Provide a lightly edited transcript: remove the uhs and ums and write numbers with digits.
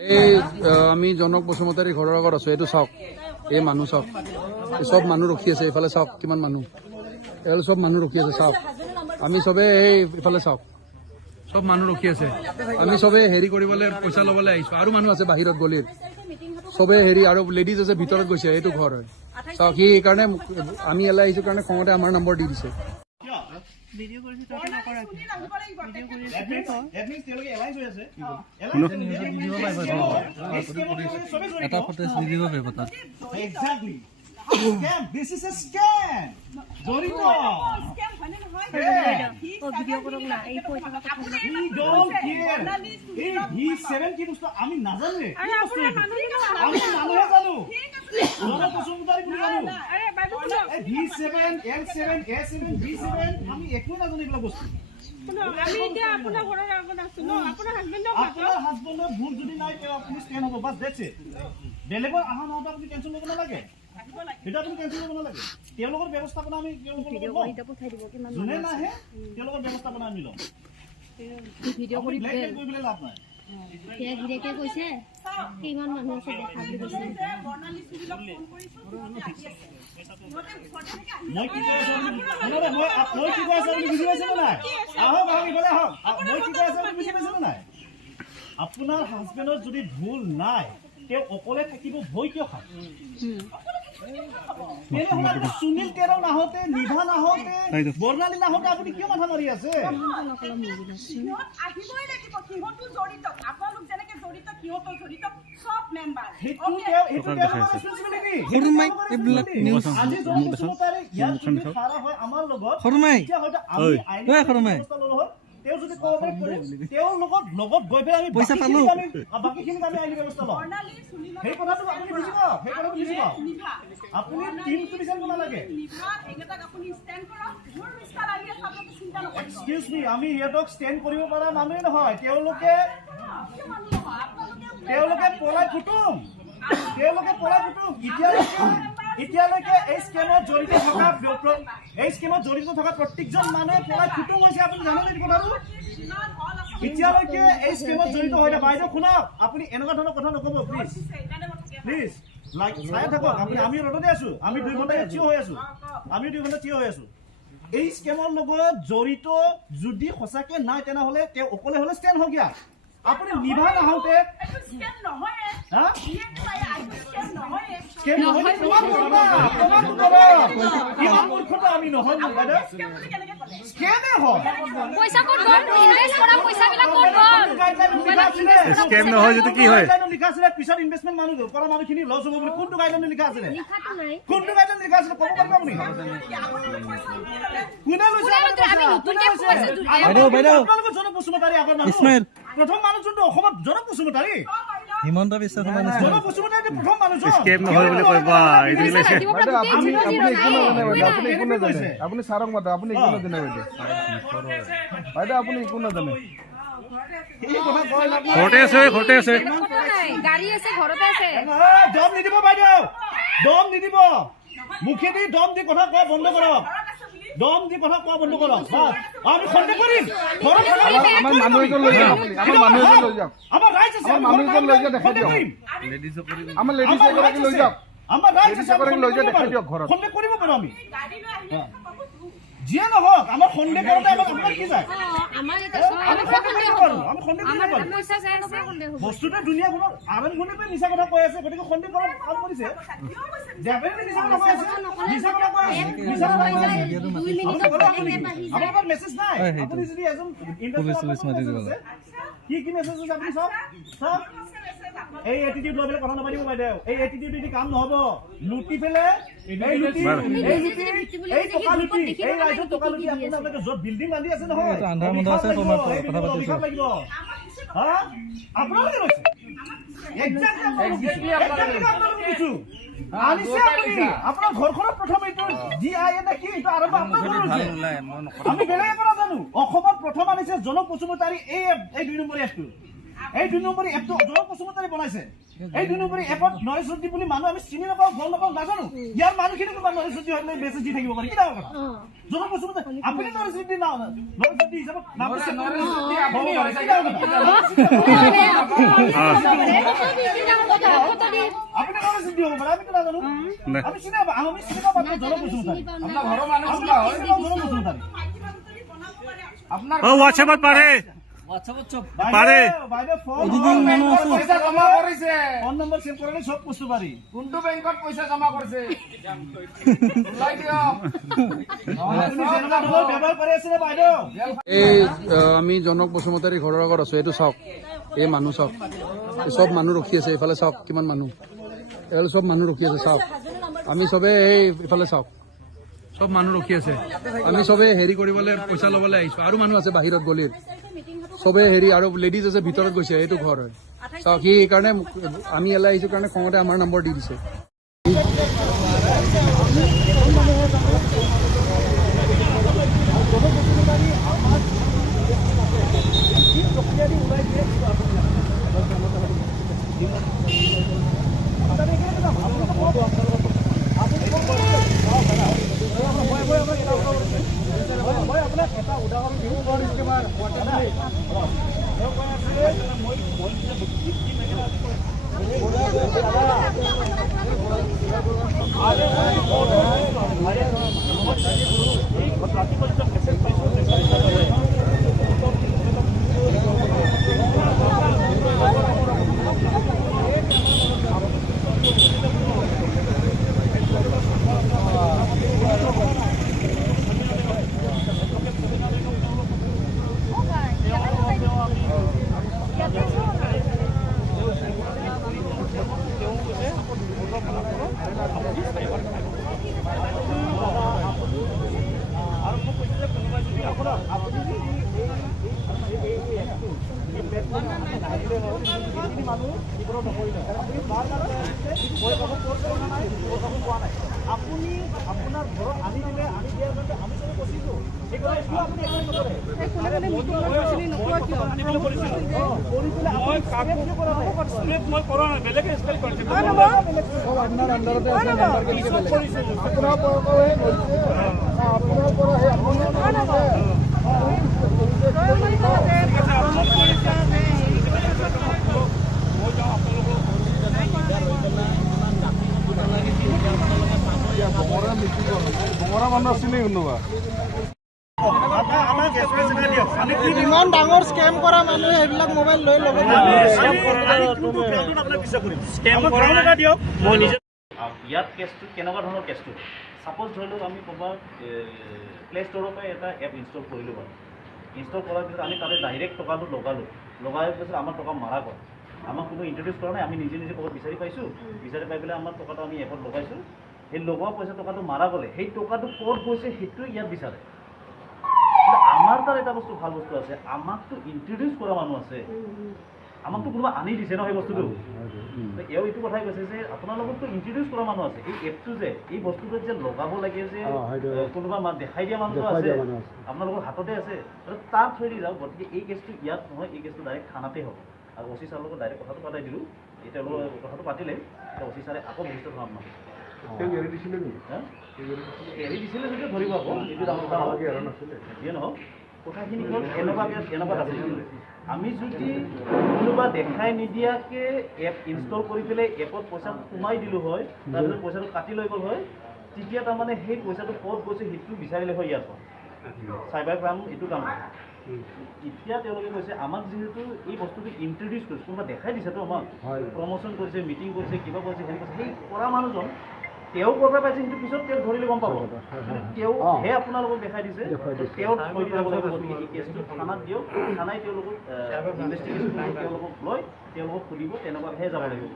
এই আমি জনক বসুমতাৰী ঘৰৰ আগত আছো। এইটো চাওক, এই মানুহ চাওক, চব মানুহ ৰখি আছে। এইফালে চাওক কিমান মানুহ, এইফালে চব মানুহ ৰখি আছে। চাওক আমি চবে এই ইফালে চাওক, চব মানুহ ৰখি আছে। আমি চবে হেৰি কৰিবলৈ পইচা ল'বলৈ আহিছো। আৰু মানুহ আছে বাহিৰত গলিৰ, চবে হেৰি আৰু লেডিজ আছে ভিতৰত গৈছে। এইটো ঘৰ হয় চাওক। সি সেইকাৰণে আমি এলাই আহিছো কাৰণে খঙতে আমাৰ নম্বৰ দি দিছে। ভিডিও কৰিছে তই নকৰা কি ভিডিও কৰিছে এডমিন তেওঁলোকে এলাইজ হৈ আছে এটা ফুটেজ দি দিব পাৰিব তাত। Exactly scam, this is a scam. জড়িত ভিডিও কৰক না এই পইচা কথা ই ডোন্ট কেয়ার। এই V7 কি বস্তু আমি নাজানো। আরে আপুনি মানুহ আমি মানুহে জানো, জনক বসুমতাৰী বুলি জানো। আরে বাইবু এই V7 L7 A7 B7 আমি একো নাজানো এইবিলাক বস্তু। আমি এতিয়া আপোনাৰ ঘৰৰ আগত আছো ন, আপোনাৰ হাজবেণ্ডক আপোনাৰ হাজবেণ্ডৰ ভুল যদি নাই তেওঁ আপুনি ষ্টেণ্ড হ'ব, বাছ দ্যাটছ ইট। বেলেগৰ আহা নহওঁতে আপুনি টেনশ্যন ল'ব নালাগে, সেইটো আপুনি টেনশ্যন ল'ব নালাগে। তেওঁলোকৰ ব্যৱস্থাপনা আমি তেওঁলোকৰ লগত লওঁ। যোনে নাহে তেওঁলোকৰ ব্যৱস্থাপনা আমি লওঁ। ভিডিঅ' কৰি ব্লেকমেইল কৰিবলৈ লাভ নাই। সেয়া গিৰেকে কৈছে কিমান মানুহ আছে দেখা বুলি কৈছে। মই কি কৈ আছো মই কি কৈ আছো আপুনি বুজি পাইছে নে নাই? আহক আহক ইফালে আহক। মই কি কৈ আছো আপুনি বুজি পাইছে নে নাই? আপোনাৰ হাজবেণ্ডৰ যদি ভুল নাই তেওঁ অকলে থাকিব ভয় কিয় খায়? সুনীল কেৰ নাহোঁতে, নিভা নাহোঁতে, বৰ্ণালী নাহোঁতে আপুনি কিয় মাথা মাৰি আছে? আহিবই লাগিব, সিহঁতো জড়িত, আপোনালোক যেনেকে জড়িত সিহঁতো জড়িত, চব মেম্বাৰ। আজি জনক বসুমতাৰী ইয়াত যদি খাৰা হয় আমাৰ লগত, তেতিয়া হয়তো আমি আইনী ব্যৱস্থা ল'লো হয়। তেওঁ যদি কোঅপাৰেট কৰে তেওঁৰ লগত গৈ পেলাই আমি বাকীখিনিক আমি আইনী ব্যৱস্থা ল'ম। সেই কথাটো আপুনি বুজি পাওক, সেই কথাটো বুজি পাওক। আপুনি টিমটো বিচাৰিব নালাগে। এক্সকিউজ মি, আমি সিহঁতক ষ্টেণ্ড কৰিব পৰা মানুহে নহয়। তেওঁলোকে পলাই ফুটুম, এতিয়ালৈকে এই স্কেমত জড়িত থকা প্ৰত্যেকজন মানুহে পলাই ফুটুম হৈছে। আপুনি জানে নেকি কথাটো? এতিয়ালৈকে এই স্কেমত জড়িত হৈ থাকে। বাইদেউ শুনক, আপুনি এনেকুৱা ধৰণৰ কথা নক'ব প্লিজ, প্লিজ। লাইক চাই থাকক আপুনি। আমি ৰ'দতে আছো, আমি 2 ঘণ্টা থিয় হৈ আছো। এই স্কেমৰ লগত জড়িত যদি সঁচাকে নাই তেনেহ'লে তেওঁ অকলে হ'লে ষ্টেণ্ড হওক। ইয়াত আপুনি নিভা নাহোঁতে আমি নহয় পইচা ক'ত গ'ল? ইনভেষ্ট কৰা পইচাবিলাক ক'ত গ'ল? স্কেম নহয় যদি কি হয়? লিখা আছিলে পিছত ইনভেষ্টমেণ্ট মানুহ কৰা মানুহখিনি লছ হ'ব বুলি। কোনটো গাইডলাইন লিখা আছিলে? লিখাটো নাই। কোনটো গাইডলাইন লিখা আছিলে ক'ব পাৰিব আপুনি? কোনে লৈছে? আমি নতুনকে পইচা আপোনালোকৰ জনক বসুমতাৰী আগৰ মানুহ, প্ৰথম মানুহ যোনটো অসমত জনক বসুমতাৰী। হিমন্ত বিশ্ব শৰ্মা জনক বসুমতাৰী প্ৰথম মানুহজন। স্কেম নহয় বুলি কয় বা আপুনি ছাৰক মাতে, আপুনি একো নাজানে বাইদেউ। বাইদেউ আপুনি একো নাজানে। ঘৰতে আছে গাড়ী আছে, ঘৰতে আছে। দম নিদিব বাইদেউ, দম নিদিব। মুখেদি দম দি কথা কোৱা বন্ধ কৰক। দম দি কথা কোৱা বন্ধ কৰক। আমি সন্দেহ কৰিম। আমাৰ মানুহ এজন লৈ যাওক, আমাৰ মানুহ এজন লৈ যাওক, আমাৰ ৰাইজ আছে, আমাৰ মানুহ এজন লৈ যাওক, দেখাই দিয়ক। আমাৰ লেডিজ এগৰাকী লৈ যাওক, আমাৰ ৰাইজ আছে, লৈ যাওক, দেখাই দিয়ক ঘৰত। সন্দেহ কৰিব পাৰো আমি। যিয়ে নহওক আমাৰ সন্দেহ কৰোঁতে আমাৰ কি যায়? আমাৰ আমি সন্দেহ কৰিব পাৰো, আমি সন্দেহ কৰিব পাৰো। পইচা চাই নকৰা সন্দেহ হ'ব। বস্তুটো দুনিয়াখনত আৰম্ভণিৰ পৰা মিছা কথা কৈ আছে, গতিকে সন্দেহ কৰাৰ কাম কৰিছে। ডেফিনেটলি মিছা কথা কৈ আছে, মিছা কথা কৈ আছে, মিছা কথা কৈ আছে। আপোনাৰ মেছেজ নাই? আপুনি যদি এজন কি মেছেজ আছে আপুনি চাওক, চাওক। এই এটিটিউড লৈ পেলাই কথা নাপাতিব বাইদেউ। এই এটিটিউড এটি কাম নহ'ব। লুটি পেলাই এই টকা লুটি, এই ৰাইজৰ টকা লুটি আপোনালোকে য'ত বিল্ডিং বান্ধি আছে নহয়, অভিশাপ লাগিব। আপোনালোকে লৈছে আপোনাৰ ঘৰখনত প্ৰথম এইটো GIA নে কি এইটো আৰম্ভ আপোনালোকৰ হৈছে। আমি বেলেগ একো নাজানো। অসমত প্ৰথম আনিছে জনক বসুমতাৰী এই 2 নম্বৰ এপটো। এই 2 নম্বৰ এপটো জনক বসুমতাৰী বনাইছে। এই দুই নম্বৰী এপত নৰেশ জ্যোতি বুলি মানুহ আমি চিনি নাপাওঁ, গম নাপাওঁ, নাজানো। ইয়াৰ মানুহখিনি তোমাৰ নৰেশ জ্যোতি হৈ মেছেজ দি থাকিব পাৰি, কি ডাঙৰ কথা? জনক বসুমতাৰী আপুনি নৰেশ জ্যোতি নৰেশ জ্যোতি হিচাপত নাম দিছে, আপুনি হয়, কি ডাঙৰ কথা? আপুনি নৰেশ জ্যোতি হ'ব পাৰে, আমি কি নাজানো? আমি চিনি নাপাওঁ, আমি চিনি নাপাওঁ জনক বসুমতাৰী। আপোনাৰ ঘৰৰ মানুহ জনক বসুমতাৰী হোৱাটছএপত পাৰে পাৰে বাইদেউ ফোন নম্বৰ চেভ কৰিলে চব বস্তু পাৰি। কোনটো বেংকত পইচা জমা কৰিছে ওলাই দিয়ক। আপুনি যেনেকুৱা ধৰণৰ ব্যৱহাৰ কৰি আছিলে বাইদেউ। এই আমি জনক বসুমতাৰী ঘৰৰ আগত আছো, এইটো চাওক, এই মানুহ চাওক, এই চব মানুহ ৰখি আছে, এইফালে চাওক কিমান মানুহ, এইফালে চব মানুহ ৰখি আছে চাওক। আমি চবে এই ইফালে চাওক, চব মানুহ ৰখি আছে। আমি চবে হেৰি কৰিবলৈ পইচা ল'বলৈ আহিছো, আৰু মানুহ আছে বাহিৰত গলিত, চবে হেৰি আৰু লেডিজ আছে ভিতৰত গৈছে, এইটো ঘৰ হয় চাওক। সি সেইকাৰণে আমি এলাই আহিছো কাৰণে খঙতে আমাৰ নম্বৰ দি দিছে। আপুনি আপোনাৰ ঘৰত আনি দিলে, আনি দিয়াৰ কাৰণে আমি চবে কৈছিলো আপুনি ইমান ডাঙৰ স্কেম কৰা মানুহে এইবিলাক মোবাইল লৈ ল'ব ইয়াত কেছটো কেনেকুৱা ধৰণৰ কেছটো? ছাপ'জ ধৰি লওক আমি ক'ৰবাত প্লে ষ্ট'ৰৰ পৰা এটা এপ ইনষ্টল কৰিলোঁ বাৰু। ইনষ্টল কৰাৰ পিছত আমি তাতে ডাইৰেক্ট টকাটো লগাই পিছত আমাৰ টকা মাৰা গ'ল। আমাক কোনো ইণ্ট্ৰডিউচ কৰা নাই, আমি নিজে ক'ৰবাত বিচাৰি পাইছোঁ, বিচাৰি পাই পেলাই আমাৰ টকাটো আমি এপত লগাইছোঁ। সেই লগোৱা পইচা টকাটো মাৰা গ'লে সেই টকাটো ক'ত গৈছে সেইটো ইয়াত বিচাৰে। আমাৰ তাত এটা বস্তু ভাল বস্তু আছে, আমাকতো ইণ্ট্ৰডিউচ কৰা মানুহ আছে, আমাকতো কোনোবা আনি দিছে ন সেই বস্তুটো। এওঁ এইটো কথাই কৈছে যে আপোনালোকতো ইণ্ট্ৰডিউচ কৰা মানুহ আছে, এই এপটো যে এই বস্তুটো যে লগাব লাগে যে কোনোবা দেখাই দিয়া মানুহটো আছে, আপোনালোকৰ হাততে আছে, তাৰ থৈ দি যাওক। গতিকে এই কেছটো ইয়াত নহয়, এই কেছটো ডাইৰেক্ট থানাতে হ'ব। আৰু অ চি ছাৰৰ লগত ডাইৰেক্ট কথাটো পাতাই দিলোঁ, এতিয়া কথাটো পাতিলে এতিয়া অ চি ছাৰে আকৌ বস্তু ধৰাম নহয় এৰি দিছিলে যদিও ধৰিব আকৌ, এইটো ডাঙৰ কথা যিয়ে নহওক। কথাখিনি হ'ল এনেকুৱা আছে, আমি যদি কোনোবা দেখাই নিদিয়াকৈ এপ ইনষ্টল কৰি পেলাই এপত পইচা সোমাই দিলোঁ হয়, তাৰপিছত পইচাটো কাটি লৈ গ'ল হয়, তেতিয়া তাৰমানে সেই পইচাটো ক'ত গৈছে সেইটো বিচাৰিলে হয় ইয়াৰ পৰা। চাইবাৰ ক্ৰাইম এইটো কাম কৰে। এতিয়া তেওঁলোকে কৈছে আমাক যিহেতু এই বস্তুটো ইণ্ট্ৰডিউচ কৰিছে, কোনোবা দেখাই দিছেতো আমাক, প্ৰমোশ্যন কৰিছে, মিটিং কৰিছে, কিবা কৰিছে, হেৰি কৰিছে, সেই কৰা মানুহজন তেওঁ ক'ৰ পৰা পাইছে সেইটো পিছত তেওঁক ধৰিলে গম পাব। তেওঁহে আপোনালোকক দেখাই দিছে, তেওঁ থৈ দিব লাগিব। গতিকে এই কেছটো থানাত দিয়ক, থানাই তেওঁলোকক ইনভেষ্টিগেশ্যন কৰি তেওঁলোকক লয়, তেওঁলোকক সুধিব, তেনেকুৱাহে যাব লাগিব।